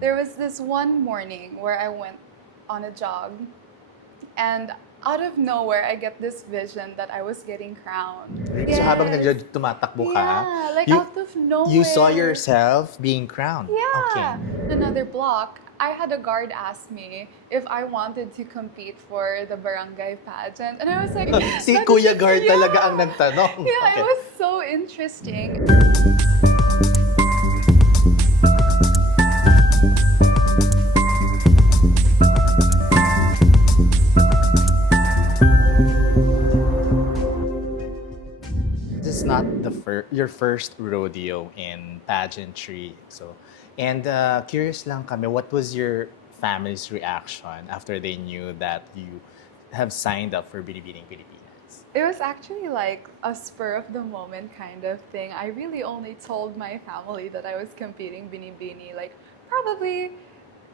There was this one morning where I went on a jog, and out of nowhere, I get this vision that I was getting crowned. Really? So habang Yes. tumatakbo ka, Yeah, like you out of you saw nowhere. yourself being crowned. Okay. Yeah. Another block, I had a guard ask me if I wanted to compete for the barangay pageant. And I was like, Si that Kuya is- Guard yeah. talaga ang nagtanong. Yeah, Okay. it was so interesting. This is not your first rodeo in pageantry. So, and curious lang kami, what was your family's reaction after they knew that you have signed up for Binibining Pilipinas? It was actually like a spur of the moment kind of thing. I really only told my family that I was competing Binibini like probably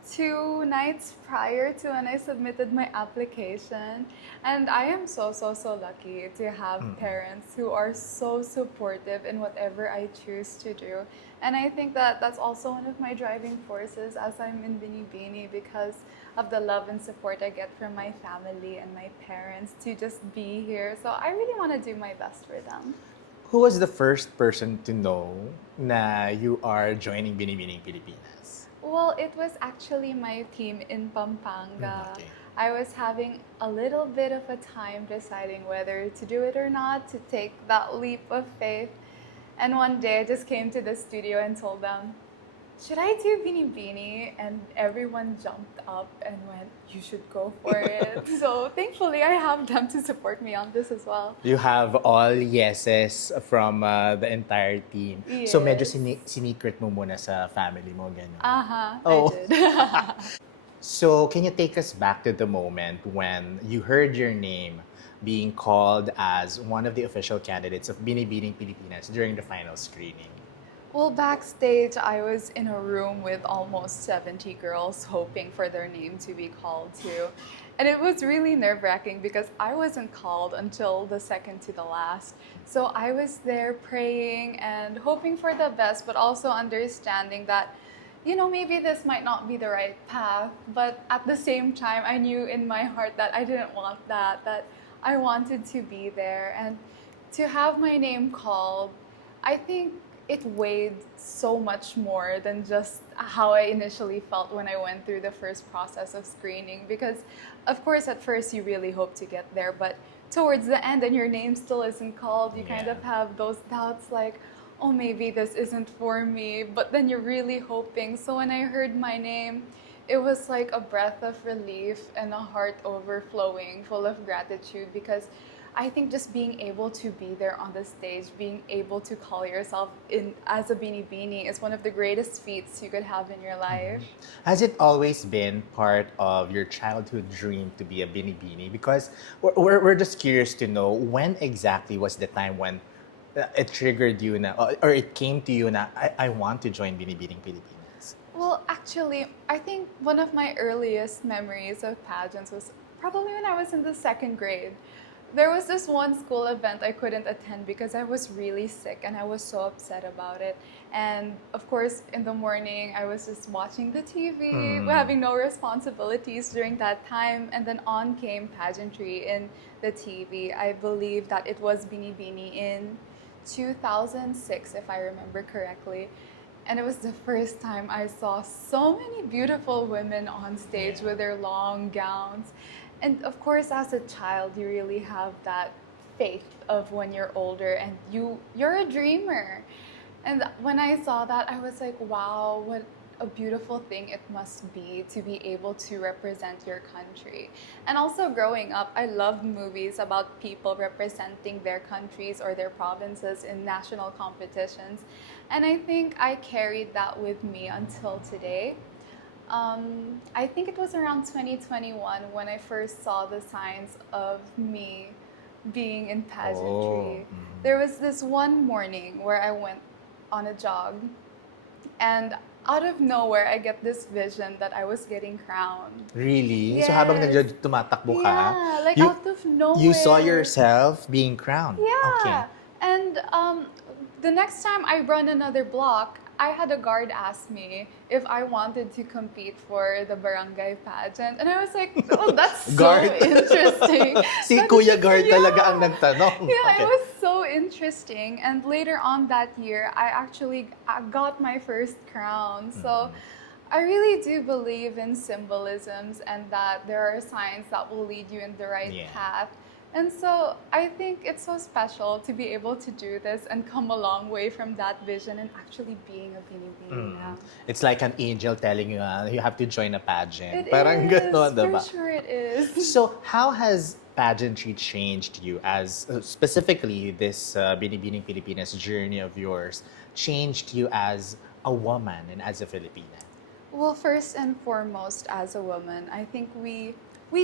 2 nights prior to when I submitted my application. And I am so lucky to have parents who are so supportive in whatever I choose to do. And I think that that's also one of my driving forces as I'm in Binibini because of the love and support I get from my family and my parents to just be here. So I really want to do my best for them. Who was the first person to know na you are joining Binibining Pilipinas? Well, it was actually my team in Pampanga. Okay. I was having a little bit of a time deciding whether to do it or not, to take that leap of faith. And one day I just came to the studio and told them, should I do Binibini? And everyone jumped up and went, you should go for it. So thankfully I have them to support me on this as well. You have all yeses from the entire team. So medyo Yes. sinikret mo muna sa family mo, ganyan. I did. So can you take us back to the moment when you heard your name being called as one of the official candidates of Binibining Pilipinas during the final screening? Well, backstage, I was in a room with almost 70 girls hoping for their name to be called too. And it was really nerve-wracking because I wasn't called until the second to the last. So I was there praying and hoping for the best, but also understanding that, maybe this might not be the right path. But at the same time, I knew in my heart that I didn't want that I wanted to be there. And to have my name called, I think it weighed so much more than just how I initially felt when I went through the first process of screening. Because, of course, at first you really hope to get there, but towards the end and your name still isn't called, you kind of have those doubts like, oh, maybe this isn't for me, but then you're really hoping. So when I heard my name, it was like a breath of relief and a heart overflowing, full of gratitude because I think just being able to be there on the stage, being able to call yourself in as a Binibini is one of the greatest feats you could have in your life. Has it always been part of your childhood dream to be a Binibini? Because we're just curious to know when exactly was the time when it triggered you na, or it came to you na, I want to join Binibining Pilipinas. Well, actually, I think one of my earliest memories of pageants was probably when I was in the second grade. There was this one school event I couldn't attend because I was really sick and I was so upset about it. And of course, in the morning, I was just watching the TV, having no responsibilities during that time. And then on came pageantry in the TV. I believe that it was Binibini in 2006, if I remember correctly. And it was the first time I saw so many beautiful women on stage with their long gowns. And of course, as a child, you really have that faith of when you're older and you're a dreamer. And when I saw that, I was like, wow, what a beautiful thing it must be to be able to represent your country. And also growing up, I loved movies about people representing their countries or their provinces in national competitions. And I think I carried that with me until today. I think it was around 2021 when I first saw the signs of me being in pageantry. There was this one morning where I went on a jog, and out of nowhere, I get this vision that I was getting crowned. Really? So habang tumatakbo ka, Yeah, like you, out of nowhere. you saw yourself being crowned. Yeah. Okay. And the next time I run another block, I had a guard ask me if I wanted to compete for the barangay pageant. And I was like, oh, that's so Guard. interesting. Si That Kuya is- Guard talaga yeah. ang nagtanong. Yeah, Okay. it was so interesting. And later on that year, I actually got my first crown. So I really do believe in symbolisms and that there are signs that will lead you in the right Yeah. path. And so I think it's so special to be able to do this and come a long way from that vision and actually being a Binibini now. It's like an angel telling you, you have to join a pageant. It Parang is, gano'n, for diba? sure it is. So, how has pageantry changed you as, specifically this Binibining Pilipinas journey of yours, changed you as a woman and as a Filipina? Well, first and foremost, as a woman, I think we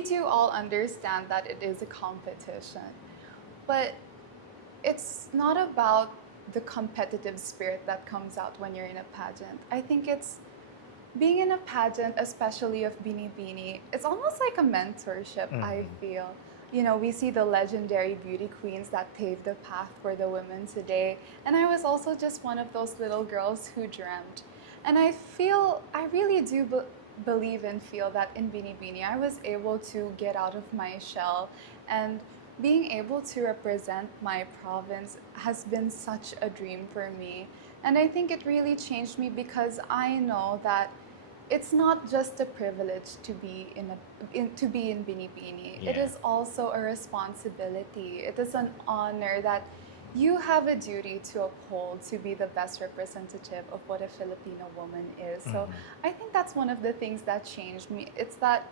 do all understand that it is a competition. But it's not about the competitive spirit that comes out when you're in a pageant. I think it's being in a pageant, especially of Binibini, it's almost like a mentorship, I feel. You know, we see the legendary beauty queens that paved the path for the women today. And I was also just one of those little girls who dreamt. And I really do believe and feel that in Binibini, I was able to get out of my shell, and being able to represent my province has been such a dream for me. And I think it really changed me because I know that it's not just a privilege to be in Binibini. It Yeah. is also a responsibility. It is an honor that you have a duty to uphold to be the best representative of what a Filipino woman is. So I think that's one of the things that changed me. It's that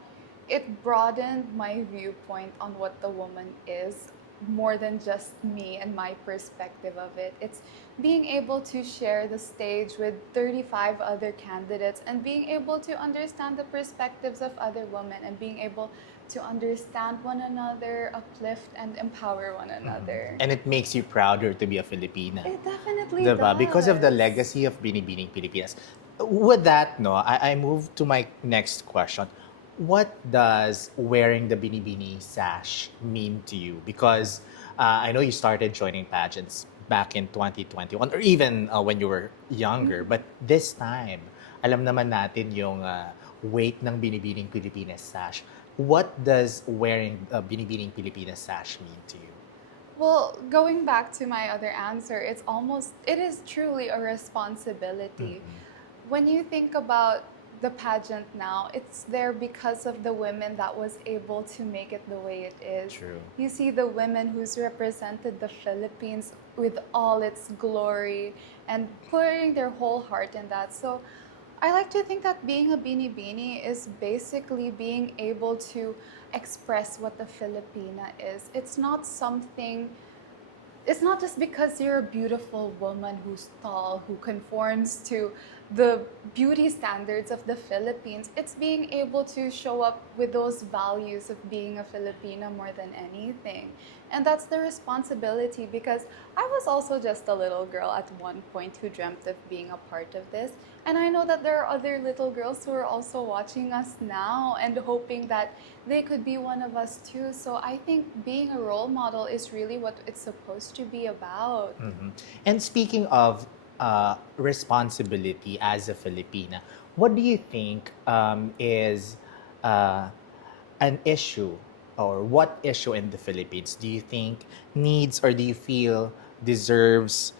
it broadened my viewpoint on what the woman is more than just me and my perspective of it. It's being able to share the stage with 35 other candidates and being able to understand the perspectives of other women and being able to understand one another, uplift and empower one another. And it makes you prouder to be a Filipina. It definitely Diba? does. Because of the legacy of Binibining Pilipinas. With that, no, I move to my next question. What does wearing the Binibini sash mean to you? Because I know you started joining pageants back in 2021 or even when you were younger. But this time, alam naman natin yung weight ng Binibining Pilipinas sash. What does wearing a Binibining Pilipinas sash mean to you? Well, going back to my other answer, it is truly a responsibility. When you think about the pageant now, it's there because of the women that was able to make it the way it is. True. You see the women who's represented the Philippines with all its glory and putting their whole heart in that. So I like to think that being a Binibini is basically being able to express what the Filipina is. It's not just because you're a beautiful woman who's tall, who conforms to the beauty standards of the Philippines. It's being able to show up with those values of being a Filipina more than anything. And that's the responsibility, because I was also just a little girl at one point who dreamt of being a part of this. And I know that there are other little girls who are also watching us now and hoping that they could be one of us too. So I think being a role model is really what it's supposed to be about. And speaking of responsibility as a Filipina, what do you think is an issue, or what issue in the Philippines do you think needs, or do you feel deserves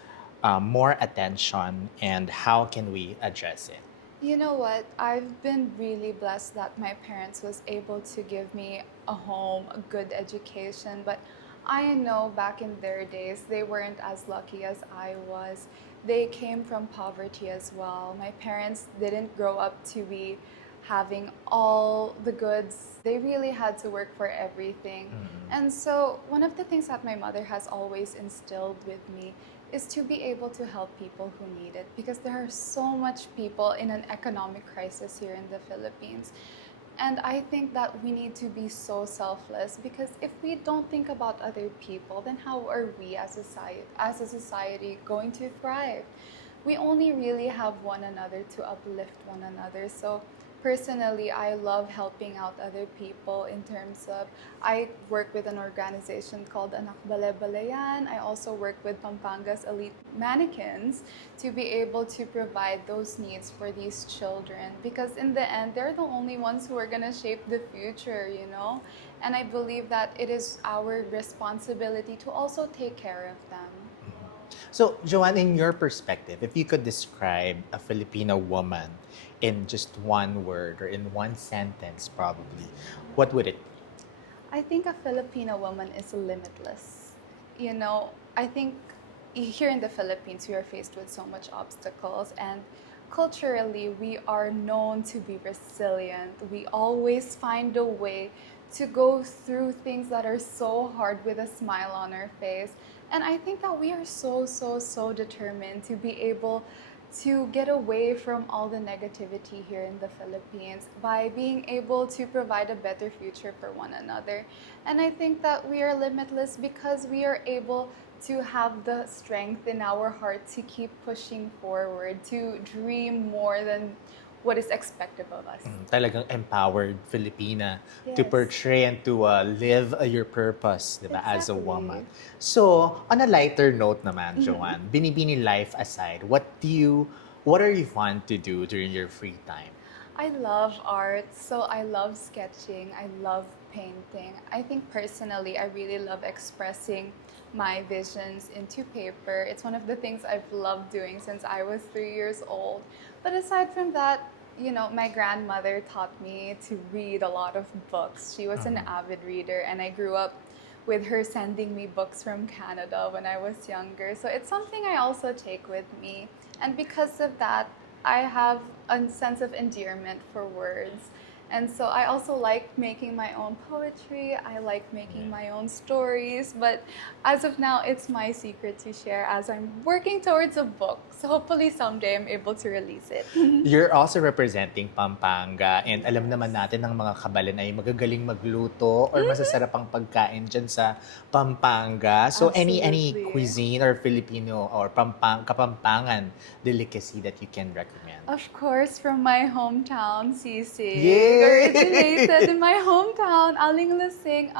more attention, and how can we address it? You know what? I've been really blessed that my parents was able to give me a home, a good education, but I know back in their days, they weren't as lucky as I was. They came from poverty as well. My parents didn't grow up to be having all the goods. They really had to work for everything. And so one of the things that my mother has always instilled with me is to be able to help people who need it, because there are so much people in an economic crisis here in the Philippines. And I think that we need to be so selfless, because if we don't think about other people, then how are we as a society going to thrive? we only really have one another to uplift one another. So personally, I love helping out other people in terms of I work with an organization called Anak Bale Balayan. I also work with Pampanga's elite mannequins to be able to provide those needs for these children because in the end they're the only ones who are going to shape the future, you know? And I believe that it is our responsibility to also take care of them. So, Joanne, in your perspective, if you could describe a Filipino woman in just one word or in one sentence, probably, what would it be? I think a Filipino woman is limitless. You know, I think here in the Philippines, we are faced with so much obstacles, and culturally, we are known to be resilient. We always find a way to go through things that are so hard with a smile on our face. And I think that we are so, so, so determined to be able to get away from all the negativity here in the Philippines by being able to provide a better future for one another. And I think that we are limitless because we are able to have the strength in our heart to keep pushing forward, to dream more than what is expected of us. Talagang empowered Filipina to Yes. portray and to live your purpose, di ba, as a woman. Exactly. So, on a lighter note naman, Mhm. Joanne, binibini life aside, what are you fun to do during your free time? I love art, so I love sketching, I love painting. I think personally, I really love expressing my visions into paper. It's one of the things I've loved doing since I was 3 years old. But aside from that, you know, my grandmother taught me to read a lot of books. She was an Mhm. avid reader, and I grew up with her sending me books from Canada when I was younger. So it's something I also take with me. And because of that, I have a sense of endearment for words. And so I also like making my own poetry. I like making my own stories. But as of now, it's my secret to share as I'm working towards a book. So hopefully someday I'm able to release it. You're also representing Pampanga and alam naman Yes. natin ng mga kabalan ay magagaling magluto or masasarap ang pagkain dyan sa Pampanga. So any Absolutely. cuisine or Filipino or Kapampangan delicacy that you can recommend? Of course, from my hometown, Sisig, Yay! originated in my hometown, Aling Lasing.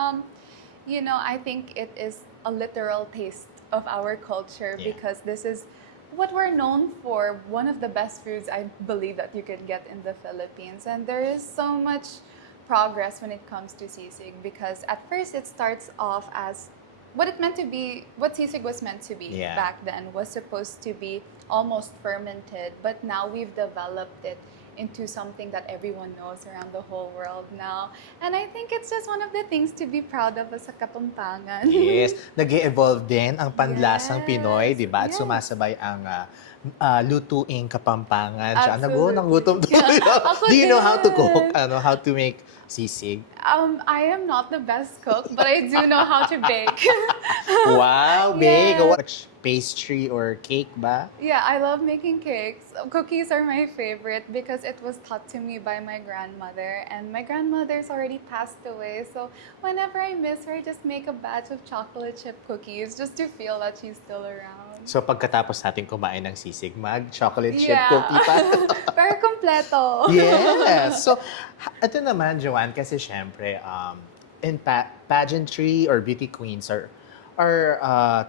You know, I think it is a literal taste of our culture Yeah. because this is what we're known for. One of the best foods I believe that you can get in the Philippines, and there is so much progress when it comes to sisig because at first it starts off as what it meant to be, what sisig was meant to be Yeah. back then was supposed to be almost fermented, but now we've developed it into something that everyone knows around the whole world now. And I think it's just one of the things to be proud of as a Kapampangan. Yes, nag-evolve din ang panlasang Pinoy, Yes, di ba? At yes. sumasabay ang lutuing Kapampangan. Siya, Absolutely. nagutom tuloy ako. Ako Do you know how to cook? din. How to make sisig? I am not the best cook, but I do know how to bake. Wow, bake! Yes. What pastry or cake ba? Yeah, I love making cakes. Cookies are my favorite because it was taught to me by my grandmother, and my grandmother's already passed away. So whenever I miss her, I just make a batch of chocolate chip cookies just to feel that she's still around. So pagkatapos natin kumain ng sisig, mag-chocolate chip Yeah. cookie pa. Pero kompleto. Yes. So, ito naman, Joanne, kasi syempre, in pageantry or beauty queens are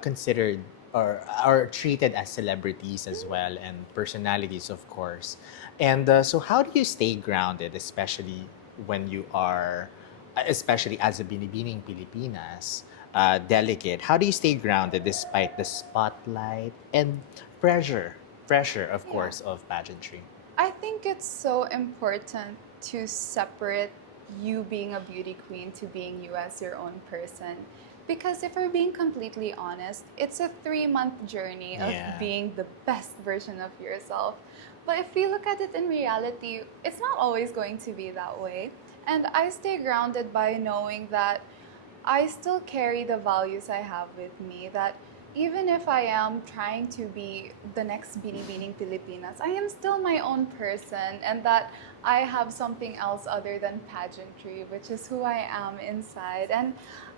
considered or are treated as celebrities as well and personalities, of course. And so, how do you stay grounded, especially when you are, especially as a Binibining Pilipinas delegate? How do you stay grounded despite the spotlight and pressure, of Yeah. course, of pageantry? I think it's so important to separate you being a beauty queen to being you as your own person. Because if we're being completely honest, it's a 3-month journey of Yeah. being the best version of yourself. But if we look at it in reality, it's not always going to be that way. And I stay grounded by knowing that I still carry the values I have with me, that even if I am trying to be the next Binibining Pilipinas, I am still my own person and that I have something else other than pageantry, which is who I am inside. And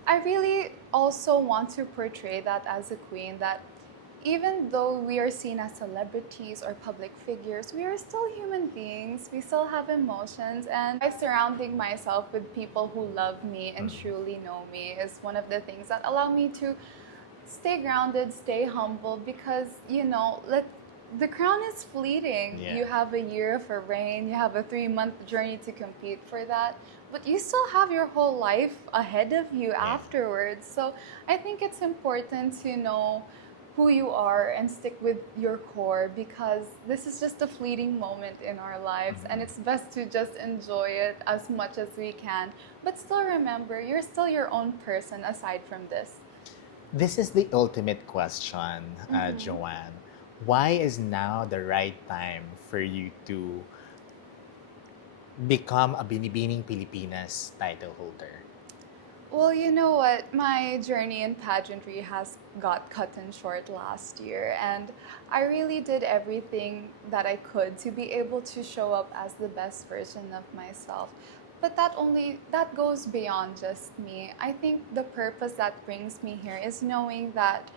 I really also want to portray that as a queen, that even though we are seen as celebrities or public figures, we are still human beings. We still have emotions, and by surrounding myself with people who love me and truly know me is one of the things that allow me to stay grounded, stay humble, because the crown is fleeting. Yeah. You have a year of a reign, you have a 3-month journey to compete for that, but you still have your whole life ahead of you afterwards. So I think it's important to know who you are and stick with your core, because this is just a fleeting moment in our lives, and it's best to just enjoy it as much as we can. But still remember, you're still your own person aside from this. This is the ultimate question, Joanne. Why is now the right time for you to become a Binibining Pilipinas title holder? Well, you know what? My journey in pageantry has got cut and short last year, and I really did everything that I could to be able to show up as the best version of myself. But that goes beyond just me. I think the purpose that brings me here is knowing that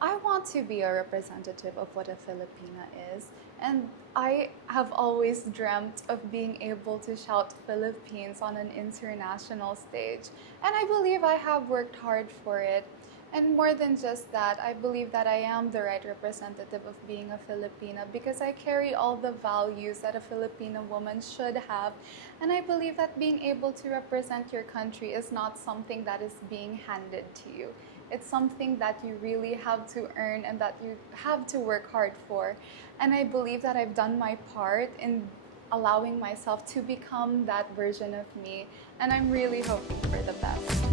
I want to be a representative of what a Filipina is. And I have always dreamt of being able to shout Philippines on an international stage. And I believe I have worked hard for it. And more than just that, I believe that I am the right representative of being a Filipina, because I carry all the values that a Filipino woman should have. And I believe that being able to represent your country is not something that is being handed to you. It's something that you really have to earn and that you have to work hard for. And I believe that I've done my part in allowing myself to become that version of me. And I'm really hoping for the best.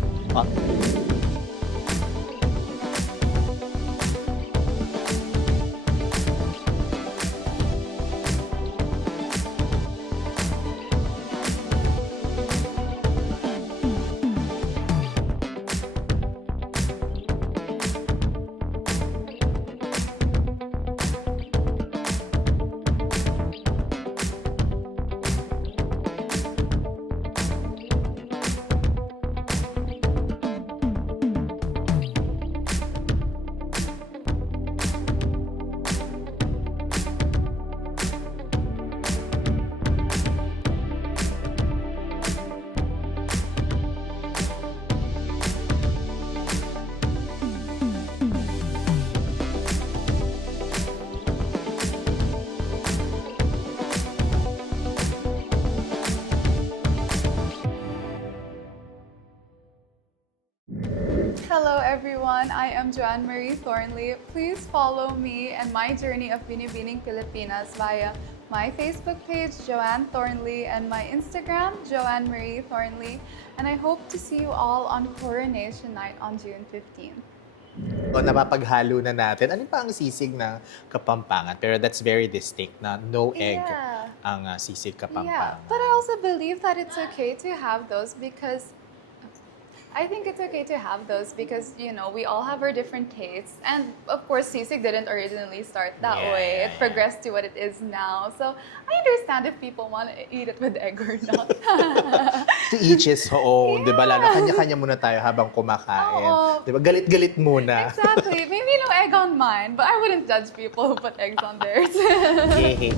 Hello everyone, I am Joanne Thornley. Please follow me and my journey of Binibining Pilipinas via my Facebook page, Joanne Thornley, and my Instagram, Joanne Thornley. And I hope to see you all on Coronation Night on June 15. O napapaghalo na natin. Ano pa ang sisig ng Kapampangan? Pero that's very distinct na no egg ang sisig Kapampangan. Yeah, but I also believe that it's okay to have those because we all have our different tastes. And of course, sisig didn't originally start that way. It progressed to what it is now. So I understand if people want to eat it with egg or not. To each his own, di ba? Lalo, kanya-kanya muna tayo habang kumakain. Di ba? Galit-galit muna. Exactly. Maybe no egg on mine, but I wouldn't judge people who put eggs on theirs. Hey.